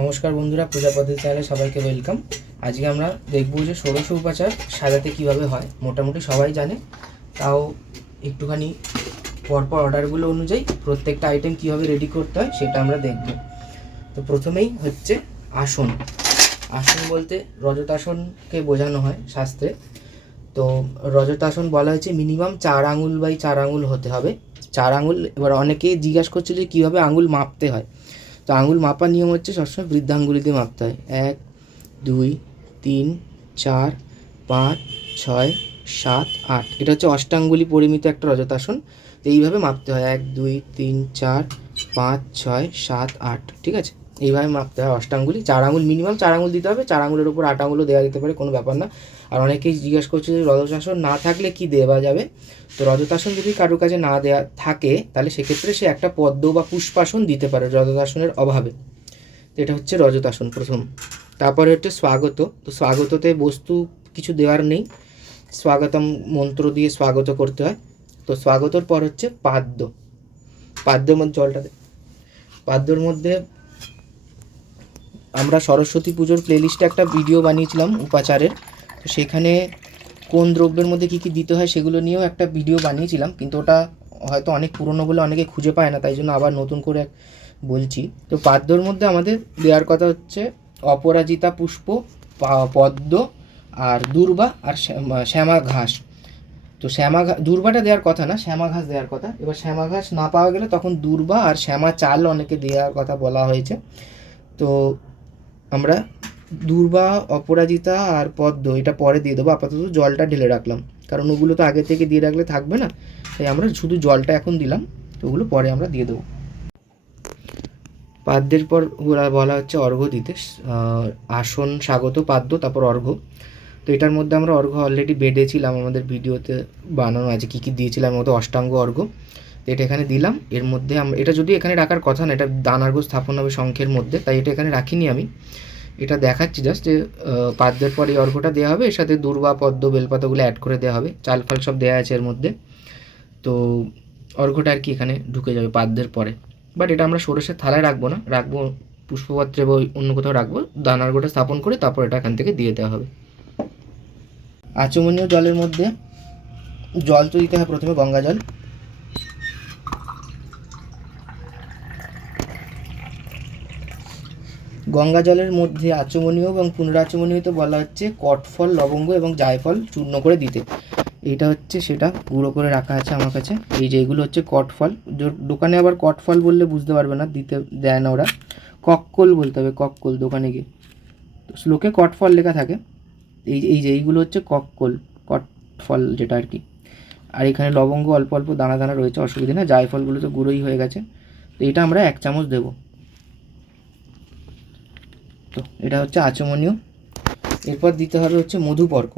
নমস্কার বন্ধুরা, পূজা পদ্ধতি চ্যানেলে সবাইকে ওয়েলকাম। আজকে আমরা দেখব যে ষোড়শ উপাচার সাজাতে কিভাবে হয়। মোটামুটি সবাই জানে, তাও একটুখানি পরপর অর্ডারগুলো অনুযায়ী প্রত্যেকটা আইটেম কীভাবে রেডি করতে হয় সেটা আমরা দেখব। তো প্রথমেই হচ্ছে আসন। আসন বলতে রজতাসনকে বোঝানো হয় শাস্ত্রে। তো রজতাসন বলা হয়েছে মিনিমাম 4 আঙুল বাই 4 আঙুল হতে হবে। 4 আঙুল। এবার অনেকেই জিজ্ঞাসা করছিল যে কীভাবে আঙুল মাপতে হয়। তো আঙুল মাপার নিয়ম হচ্ছে সবসময় বৃদ্ধাঙ্গুলিতে মাপতে হয়। 1 2 3 4 5 6 7 8, এটা হচ্ছে অষ্টাঙ্গুলি পরিমিত একটা রজতাসন। তো এইভাবে মাপতে হয় 1 2 3 4 5 6 7 8, ঠিক আছে? এইভাবে মাপতে হয় অষ্টাঙ্গুলি। 4 আঙুল মিনিমাম 4 আঙুল দিতে হবে। 4 আঙুলের ওপর 8 আঙুলও দেওয়া যেতে পারে, কোনো ব্যাপার না। আর অনেকেই জিজ্ঞাসা করছে যে রজতাসন না থাকলে কি দেওয়া যাবে। তো রজতাসন যদি কারোর কাছে না দেওয়া থাকে তাহলে সেক্ষেত্রে সে একটা পদ্ম বা পুষ্পাসন দিতে পারে রজতাসনের অভাবে। তো এটা হচ্ছে রজতাসন প্রথম। তারপরে হচ্ছে স্বাগত। তো স্বাগততে বস্তু কিছু দেওয়ার নেই, স্বাগতম মন্ত্র দিয়ে স্বাগত করতে হয়। তো স্বাগতর পর হচ্ছে পাদ্য। পাদ্যর মধ্যে পাদ্যর মধ্যে আমরা সরস্বতী পুজোর প্লেলিস্টে একটা ভিডিও বানিয়েছিলাম উপাচারের। তো সেখানে কোন দ্রব্যের মধ্যে কী কী দিতে হয় সেগুলো নিয়েও একটা ভিডিও বানিয়েছিলাম, কিন্তু ওটা হয়তো অনেক পুরনো বলে অনেকে খুঁজে পায় না, তাই জন্য আবার নতুন করে বলছি। তো পাদ্যর মধ্যে আমাদের দেওয়ার কথা হচ্ছে অপরাজিতা পুষ্প, পদ্ম, আর দূর্বা, আর শ্যামা ঘাস। তো দূর্বাটা দেওয়ার কথা না, শ্যামা ঘাস দেওয়ার কথা। এবার শ্যামা ঘাস না পাওয়া গেলে তখন দূর্বা আর শ্যামা চাল অনেকে দেওয়ার কথা বলা হয়েছে। তো আমরা দূর্বা, অপরাজিতা আর পদ্ম এটা পরে দিয়ে দেবো। আপাতত জলটা ঢেলে রাখলাম, কারণ ওগুলো তো আগে থেকে দিয়ে রাখলে থাকবে না, তাই আমরা শুধু জলটা এখন দিলাম। তো ওগুলো পরে আমরা দিয়ে দেবো। পাদ্যের পর বলা হচ্ছে অর্ঘ্য দিতে। আসন, স্বাগত, পাদ্য, তারপর অর্ঘ্য। তো এটার মধ্যে আমরা অর্ঘ্য অলরেডি বেঁধেছিলাম, আমাদের ভিডিওতে বানানো আছে কী কী দিয়েছিলাম। এর মধ্যে অষ্টাঙ্গ অর্ঘ্য, তো এটা এখানে দিলাম। এর মধ্যে এটা যদি এখানে রাখার কথা না, এটা দানার্ঘ্য স্থাপন হবে শঙ্খের মধ্যে, তাই এটা এখানে রাখিনি আমি। এটা দেখাচ্ছি জাস্ট যে পাদ্যের পর এই অর্ঘ্যটা দেওয়া হবে, এর সাথে দূর্বা, পদ্ম, বেলপাতাগুলো অ্যাড করে দেওয়া হবে। চাল ফাল সব দেওয়া আছে এর মধ্যে। তো অর্ঘ্যটা আর কি এখানে ঢুকে যাবে পাদ্যের পরে। বাট এটা আমরা ষোড়শের থালায় রাখবো না, রাখবো পুষ্পপাত্রে বা অন্য কোথাও রাখবো। দানার্ঘ্যটা স্থাপন করে তারপর এটা এখান থেকে দিয়ে দেওয়া হবে। আচমনীয় জলের মধ্যে জল তো দিতে হয় প্রথমে গঙ্গা জল। গঙ্গা জলের মধ্যে আচমনীয় এবং পুনরাচমনীয়তে বলা হচ্ছে কটফল, লবঙ্গ এবং জায়ফল চূর্ণ করে দিতে। এইটা হচ্ছে সেটা গুঁড়ো করে রাখা আছে আমার কাছে। এই যে এইগুলো হচ্ছে কটফল। দোকানে আবার কটফল বললে বুঝতে পারবে না, দিতে দেয় না ওরা, কক্কল বলতে হবে, কক্কল দোকানে গিয়ে। তো শ্লোকে কটফল লেখা থাকে। এই যে এইগুলো হচ্ছে কক্কল, কটফল যেটা আর কি। আর এখানে লবঙ্গ অল্প অল্প দানা দানা রয়েছে, অসুবিধা না। জায়ফলগুলো তো গুঁড়োই হয়ে গেছে। তো এটা আমরা 1 চামচ দেবো। তো এটা হচ্ছে আচমনীয়। এরপর দিতে হবে হচ্ছে মধুপর্ক।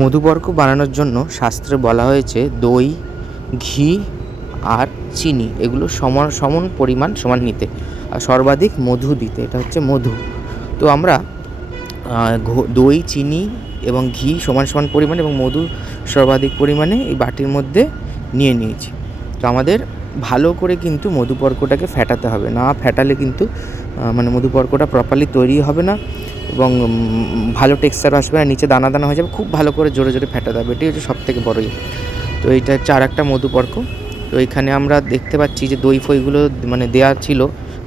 মধুপর্ক বানানোর জন্য শাস্ত্রে বলা হয়েছে দই, ঘি আর চিনি এগুলো সমান সমান পরিমাণ সমান নিতে, আর সর্বাধিক মধু দিতে। এটা হচ্ছে মধু। তো আমরা দই, চিনি এবং ঘি সমান সমান পরিমাণে এবং মধু সর্বাধিক পরিমাণে এই বাটির মধ্যে নিয়ে নিয়েছি। তো আমাদের ভালো করে কিন্তু মধুপর্কটাকে ফেটাতে হবে, না ফেটালে কিন্তু মানে মধুপর্কটা প্রপারলি তৈরি হবে না এবং ভালো টেক্সচার আসবে না, নিচে দানা দানা হয়ে যাবে। খুব ভালো করে জোরে জোরে ফেটাতে হবে, এটাই হচ্ছে সবথেকে বড় ইয়ে। তো এইটা হচ্ছে আর একটা মধুপর্ক। তো এখানে আমরা দেখতে পাচ্ছি যে দই ফইগুলো মানে দেওয়া ছিল,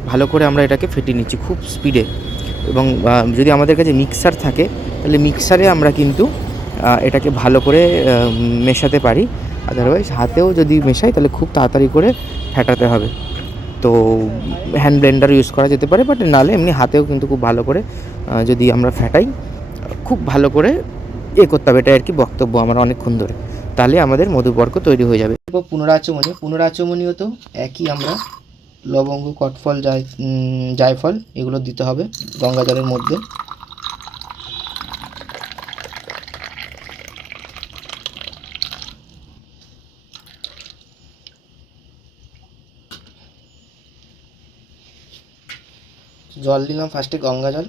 ভালো করে আমরা এটাকে ফেটিয়ে নিচ্ছি খুব স্পিডে। এবং যদি আমাদের কাছে মিক্সার থাকে তাহলে মিক্সারে আমরা কিন্তু এটাকে ভালো করে মেশাতে পারি। আদারওয়াইজ হাতেও যদি মেশাই তাহলে খুব তাড়াতাড়ি করে ফেটাতে হবে। তো হ্যান্ড ব্লেন্ডার ইউজ করা যেতে পারে, বাট নাহলে এমনি হাতেও কিন্তু খুব ভালো করে যদি আমরা ফেটাই, খুব ভালো করে করতে হবে। এটা আর কি বক্তব্য আমার অনেকক্ষণ ধরে, তাহলে আমাদের মধুপর্ক তৈরি হয়ে যাবে। পুনরাচমনীয় তো একই, আমরা লবঙ্গ, কটফল, জায়ফল এগুলো দিতে হবে গঙ্গা জলের মধ্যে। জল দিলাম ফার্স্টে গঙ্গা জল,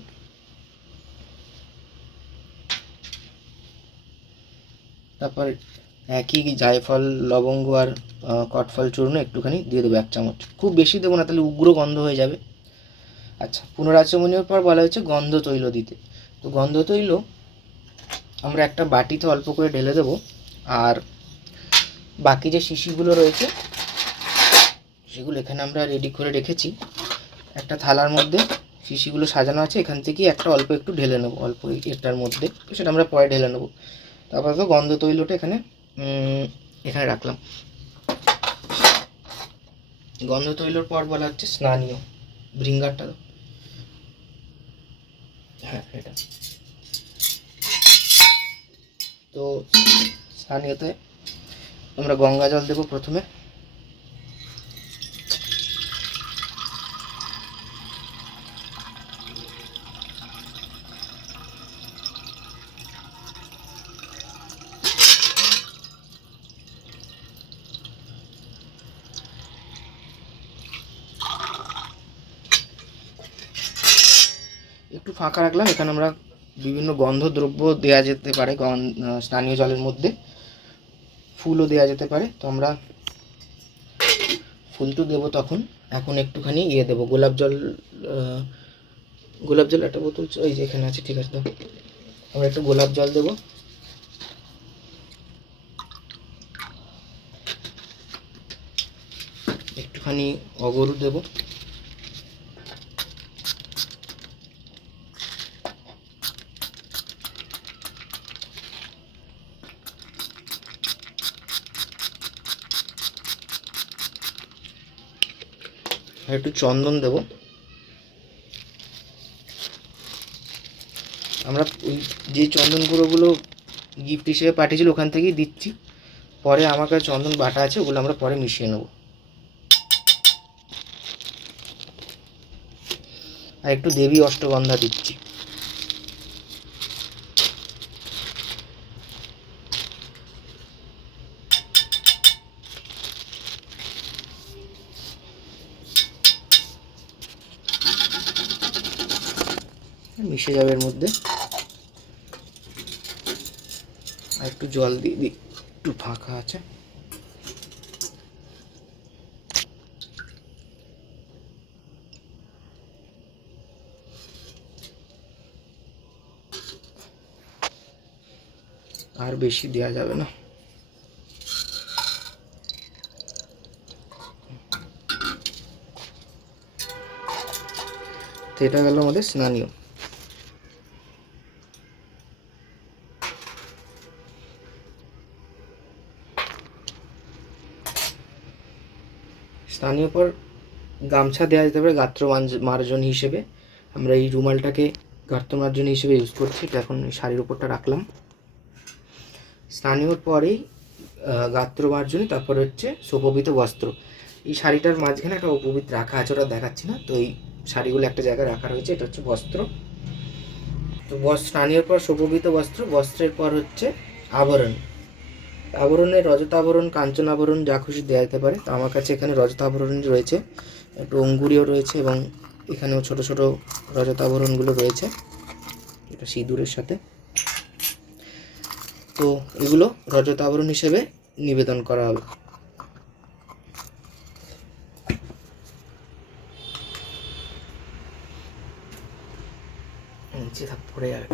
তারপর একই জায়ফল, লবঙ্গ আর কটফল চূর্ণ একটুখানি দিয়ে দেবো 1 চামচ। খুব বেশি দেবো না, তাহলে উগ্র গন্ধ হয়ে যাবে। আচ্ছা, পুনরাচমনীর পর বলা হয়েছে গন্ধ তৈল দিতে। তো গন্ধ তৈল আমরা একটা বাটিতে অল্প করে ঢেলে দেবো। আর বাকি যে শিশিগুলো রয়েছে সেগুলো এখানে আমরা রেডি করে রেখেছি। একটা থালার মধ্যে শিশিগুলো সাজানো আছে, এখান থেকে একটা অল্প একটু ঢেলে নেবো, অল্প এটার মধ্যে, সেটা আমরা পরে ঢেলে নেবো। তারপর তো গন্ধ তৈলটা এখানে এখানে রাখলাম। গন্ধ তৈলর পর বলা হচ্ছে স্নানীয়। ব্রিঙ্গারটা, হ্যাঁ এটা। তো স্নানীয়তে আমরা গঙ্গা জল দেবো প্রথমে। একটু ফাঁকা রাখলাম, এখানে আমরা বিভিন্ন গন্ধদ্রব্য দেওয়া যেতে পারে স্নানীয় জলের মধ্যে, ফুলও দেওয়া যেতে পারে। তো আমরা ফুল তো দেবো তখন। এখন একটুখানি দেবো গোলাপ জল। গোলাপ জল একটা বোতল ওই যে এখানে আছে, ঠিক আছে। দাও, আমরা একটু গোলাপ জল দেবো। একটুখানি অগরু দেবো। আর একটু চন্দন দেবো। আমরা ওই যে চন্দন গুঁড়োগুলো গিফট হিসেবে পাঠিয়েছিল ওখান থেকেই দিচ্ছি। পরে আমার কাছে চন্দন বাটা আছে, ওগুলো আমরা পরে মিশিয়ে নেব। আর একটু দেবী অষ্টগন্ধা দিচ্ছি। মিশে যাবে এর মধ্যে। আর একটু জল দিয়ে দিই, একটু ফাঁকা আছে। আর বেশি দেওয়া যাবে না। তো এটা গেল আমাদের স্নানীয়। স্থানীয় পর গামছা দেওয়া যেতে পারে গাত্র মার্জন হিসেবে। আমরা এই রুমালটাকে গাত্র মার্জন হিসেবে ইউজ করছি। এটা এখন শাড়ির উপরটা রাখলাম। স্থানীয়র পরেই গাত্র মার্জনী, তারপর হচ্ছে সুপবিত বস্ত্র। এই শাড়িটার মাঝখানে একটা উপবিত রাখা আছে, ওটা দেখাচ্ছি না। তো এই শাড়িগুলো একটা জায়গায় রাখা রয়েছে, এটা হচ্ছে বস্ত্র। তো স্নানীয়র পর সুপবিত বস্ত্র, বস্ত্রের পর হচ্ছে আবরণ। আবরণের রজত আবরণ, কাঞ্চন আবরণ, যা খুশি দেওয়া যেতে পারে। তো আমার কাছে এখানে রজত আবরণ রয়েছে, একটু অঙ্গুরীয় রয়েছে, এবং এখানেও ছোট ছোট রজত আবরণগুলো রয়েছে, এটা সিঁদুরের সাথে। তো এগুলো রজত আবরণ হিসেবে নিবেদন করা হবে। নিচে পড়ে যাবে।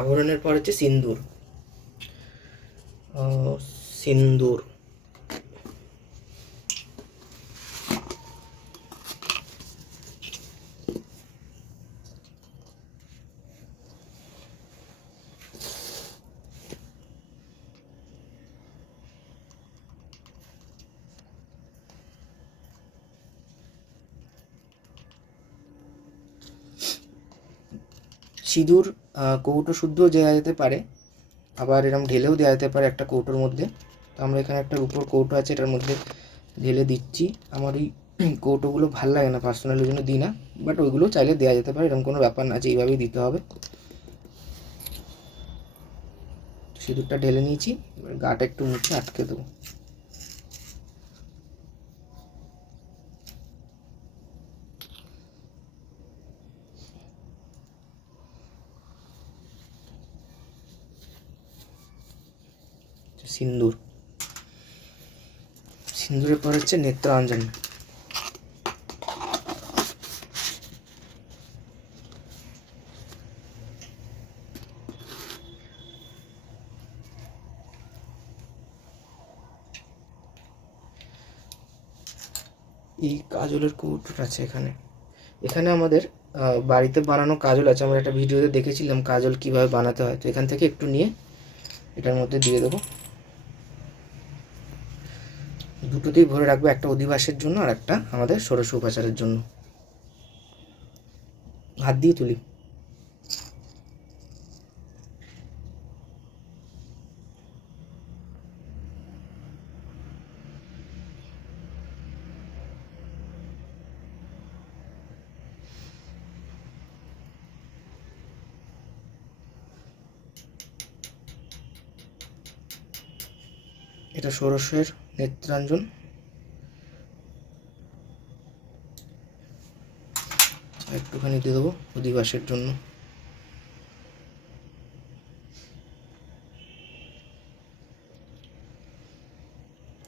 আবরণের পর হচ্ছে সিন্দুর। সিন্দুর সিঁদুর কৌটো শুদ্ধ দেওয়া যেতে পারে, আবার এরকম ঢেলেও দেওয়া যেতে পারে একটা কৌটোর মধ্যে। তো আমরা এখানে একটা রূপোর কৌটো আছে, এটার মধ্যে ঢেলে দিচ্ছি। আমার ওই কৌটোগুলো ভাল লাগে না, পার্সোনালি ওই জন্য দিই না, বাট ওইগুলো চাইলে দেওয়া যেতে পারে, এরকম কোনো ব্যাপার না যে এইভাবেই দিতে হবে। সিঁদুরটা ঢেলে নিয়েছি, এবার গাটা একটু মুছে আটকে দেবো। সিন্দুর, সিন্দুরের পর হচ্ছে নেত্রাঞ্জন। এই কাজলের কৌটোটা আছে এখানে। এখানে আমাদের বাড়িতে বানানো কাজল আছে, আমরা একটা ভিডিওতে দেখেছিলাম কাজল কীভাবে বানাতে হয়। তো এখান থেকে একটু নিয়ে এটার মধ্যে দিয়ে দেবো। দুটোতেই ভরে রাখবো, একটা অধিবাসের জন্য আর একটা আমাদের ষোড়শ উপাচারের জন্য। হাত দিয়ে তুলি। এটা ষোড়শের নেত্রাঞ্জন। একটুখানি দিয়ে দেবো অধিবাসের জন্য।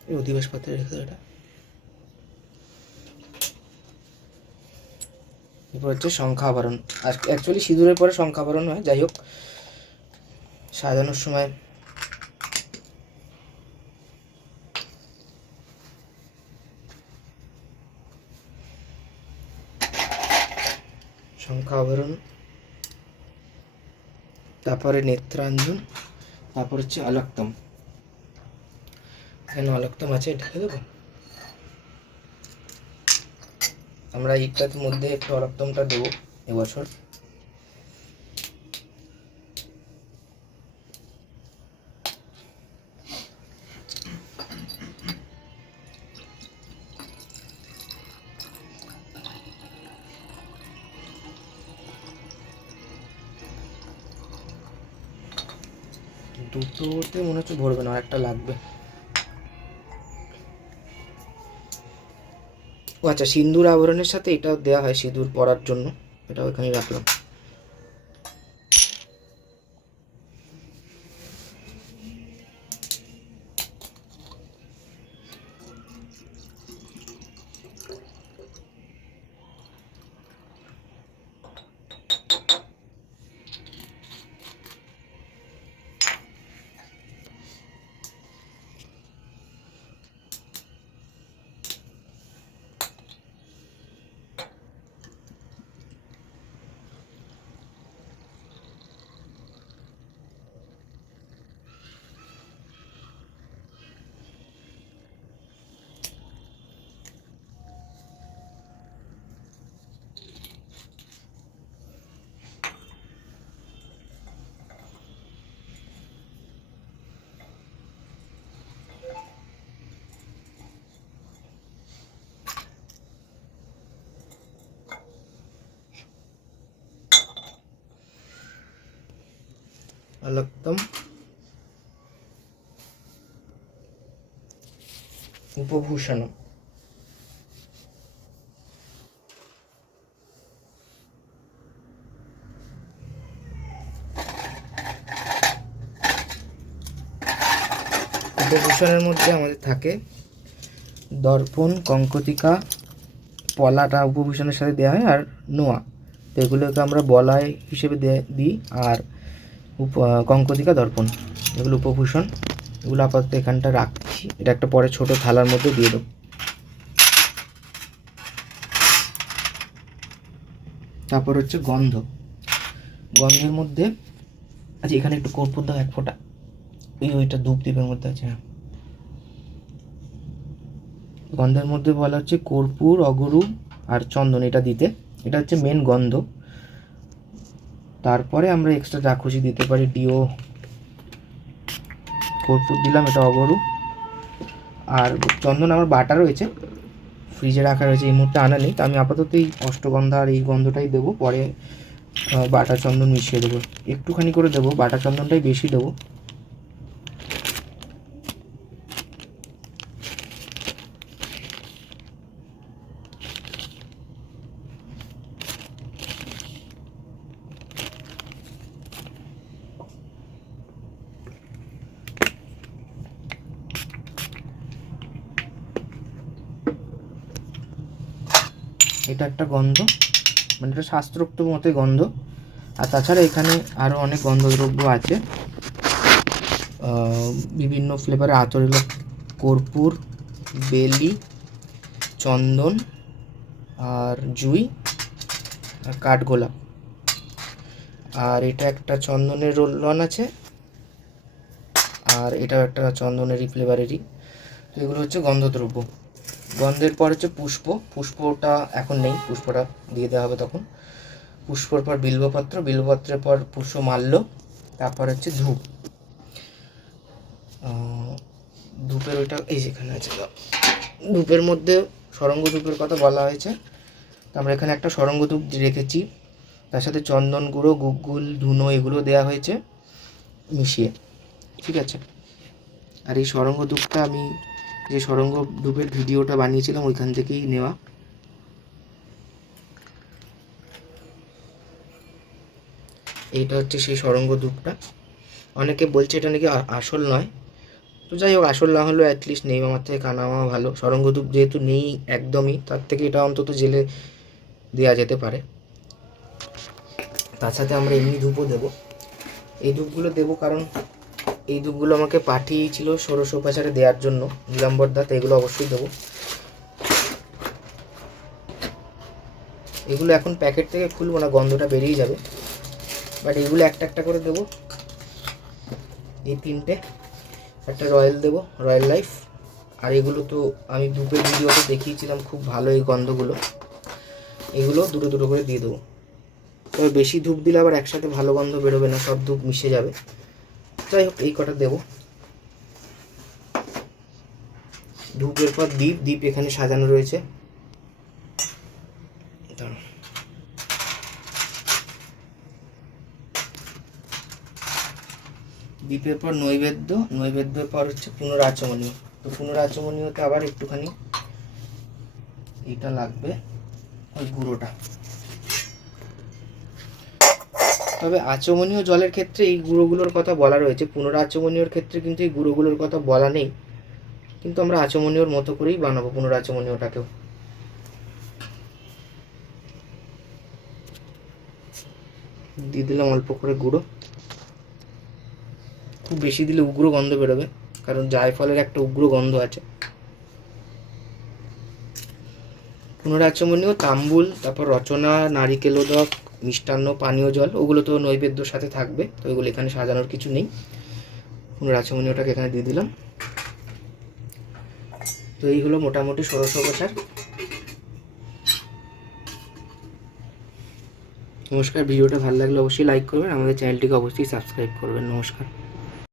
এই অধিবাস পাত্রে রেখে দেবো এটা। এরপর হচ্ছে শঙ্খাভরণ। আর অ্যাকচুয়ালি সিঁদুরের পরে শঙ্খাভরণ হয়, যাই হোক সাজানোর সময় শঙ্খাভরণ, তারপরে নেত্রাঞ্জন, তারপর হচ্ছে অলক্তম। এখানে অলক্তম আছে, ঢেকে দেবো। আমরা এইটার মধ্যে একটু অলক্তমটা দেবো এবছর। দুটোতে মনে হচ্ছে ভরবে না, একটা লাগবে। ও আচ্ছা, সিঁদুর আবরণের সাথে এটাও দেওয়া হয় সিঁদুর পরার জন্য, এটাও এখানে রাখলাম। অলক্তম, উপভূষণম। উপভূষণের মধ্যে আমাদের থাকে দর্পণ, কঙ্কতিকা, পলাটা উপভূষণের সাথে দেওয়া হয়, আর নোয়া। তো এগুলোকে আমরা বলয় হিসেবে দিই, আর কঙ্কতিকা, দর্পণ এগুলো উপভূষণ। এগুলো আপাতত এখানটা রাখছি, এটা একটা পরে ছোট থালার মধ্যে দিয়ে দেবো। তারপর হচ্ছে গন্ধ। গন্ধের মধ্যে আচ্ছা, এখানে একটু কর্পূর দাও, এক ফোঁটা। ওইটা ধূপ দ্বীপের মধ্যে আছে। হ্যাঁ, গন্ধের মধ্যে বলা হচ্ছে কর্পূর, অগরু আর চন্দন, এটা দিতে। এটা হচ্ছে মেন গন্ধ। তারপরে আমরা এক্সট্রা যা খুশি দিতে পারি, ডিও, কর্পূর দিলাম, এটা অগরু। আর চন্দন আমার বাটা রয়েছে, ফ্রিজে রাখা রয়েছে, এই মুহূর্তে আনা নেই। তো আমি আপাতত এই অষ্টগন্ধা আর এই গন্ধটাই দেবো, পরে বাটা চন্দন মিশিয়ে দেবো। একটুখানি করে দেবো, বাটা চন্দনটাই বেশি দেবো। এটা একটা গন্ধ, মানে এটা শাস্ত্রোক্ত মতে গন্ধ। আর তাছাড়া এখানে আরও অনেক গন্ধদ্রব্য আছে, বিভিন্ন ফ্লেভারে আতর হলো কর্পূর, বেলি, চন্দন, আর জুই, আর কাঠগোলাপ। আর এটা একটা চন্দনের রোল আছে, আর এটাও একটা চন্দনেরই ফ্লেভারেরই। তো এগুলো হচ্ছে গন্ধদ্রব্য। গন্ধের পর হচ্ছে পুষ্প। পুষ্পটা এখন নেই, পুষ্পটা দিয়ে দেওয়া হবে তখন। পুষ্পর পর বিল্বপত্র, বিল্বপত্রের পর পুষ্পমাল্য, তারপর হচ্ছে ধূপ। ধূপের ওইটা এই যেখানে আছে, ধূপের মধ্যে সরঙ্গ ধূপের কথা বলা হয়েছে। তো আমরা এখানে একটা সরঙ্গ ধূপ রেখেছি, তার সাথে চন্দন গুঁড়ো, গুগ্গুল, ধুনো এগুলো দেওয়া হয়েছে মিশিয়ে, ঠিক আছে। আর এই সরঙ্গ ধূপটা আমি যে সরঙ্গ ধূপের ভিডিওটা বানিয়েছিলাম ওইখান থেকেই নেওয়া। এইটা হচ্ছে সেই সরঙ্গ ধূপটা। অনেকে বলছে এটা নাকি আসল নয়, তো যাই হোক, আসল না হলেও অ্যাটলিস্ট নেই আমার থেকে কানা মামা ভালো। সরঙ্গ ধূপ যেহেতু নেই একদমই, তার থেকে এটা অন্তত জেলে দেওয়া যেতে পারে। তার সাথে আমরা এমনি ধূপও দেবো। এই ধূপগুলো দেবো কারণ এই ধূপগুলো আমাকে পাঠিয়েছিল ষোড়শোপচারে দেওয়ার জন্য নীলাম্বরদা, তো এগুলো অবশ্যই দেবো। এগুলো এখন প্যাকেট থেকে খুলবো না, গন্ধটা বেরিয়ে যাবে, বাট এগুলো একটা একটা করে দেবো। এই তিনটে, একটা রয়্যাল দেবো, রয়্যাল লাইফ। আর এগুলো তো আমি ধূপের ভিডিওতে দেখিয়েছিলাম, খুব ভালো এই গন্ধগুলো। এগুলো দুটো দুটো করে দিয়ে দেবো। তবে বেশি ধূপ দিলে আবার একসাথে ভালো গন্ধ বেরোবে না, সব ধূপ মিশে যাবে। যাই হোক, এই কটা দেবো। ধূপের পর দ্বীপ, দ্বীপ এখানে সাজানো রয়েছে। দ্বীপের পর নৈবেদ্য, নৈবেদ্যের পর হচ্ছে পুনরাচমনীয়। তো পুনরাচমনীয়তে আবার একটুখানি এটা লাগবে, ওই গুঁড়োটা। তবে আচমনীয় জলের ক্ষেত্রে এই গুঁড়োগুলোর কথা বলা রয়েছে, পুনরাচমনীয়র ক্ষেত্রে কিন্তু এই গুঁড়োগুলোর কথা বলা নেই। কিন্তু আমরা আচমনীয়র মতো করেই বানাবো পুনরাচমনীয়টাকেও। দিয়ে দিলাম অল্প করে গুঁড়ো, খুব বেশি দিলে উগ্র গন্ধ বেরোবে, কারণ জায়ফলের একটা উগ্র গন্ধ আছে। পুনরাচমনীয়, তাম্বুল, তারপর রচনা, নারিকেলোদক, মিষ্টান্ন, পানীয় জল, ওগুলো তো নৈবেদ্যর সাথে থাকবে, তো ওইগুলো এখানে সাজানোর কিছু নেই। পুনরাচমনীয়টাকে এখানে দিয়ে দিলাম। তো এই হলো মোটামুটি ষোড়শোপচার। নমস্কার, ভিডিওটা ভালো লাগলে অবশ্যই লাইক করবেন, আমাদের চ্যানেলটিকে অবশ্যই সাবস্ক্রাইব করবেন। নমস্কার।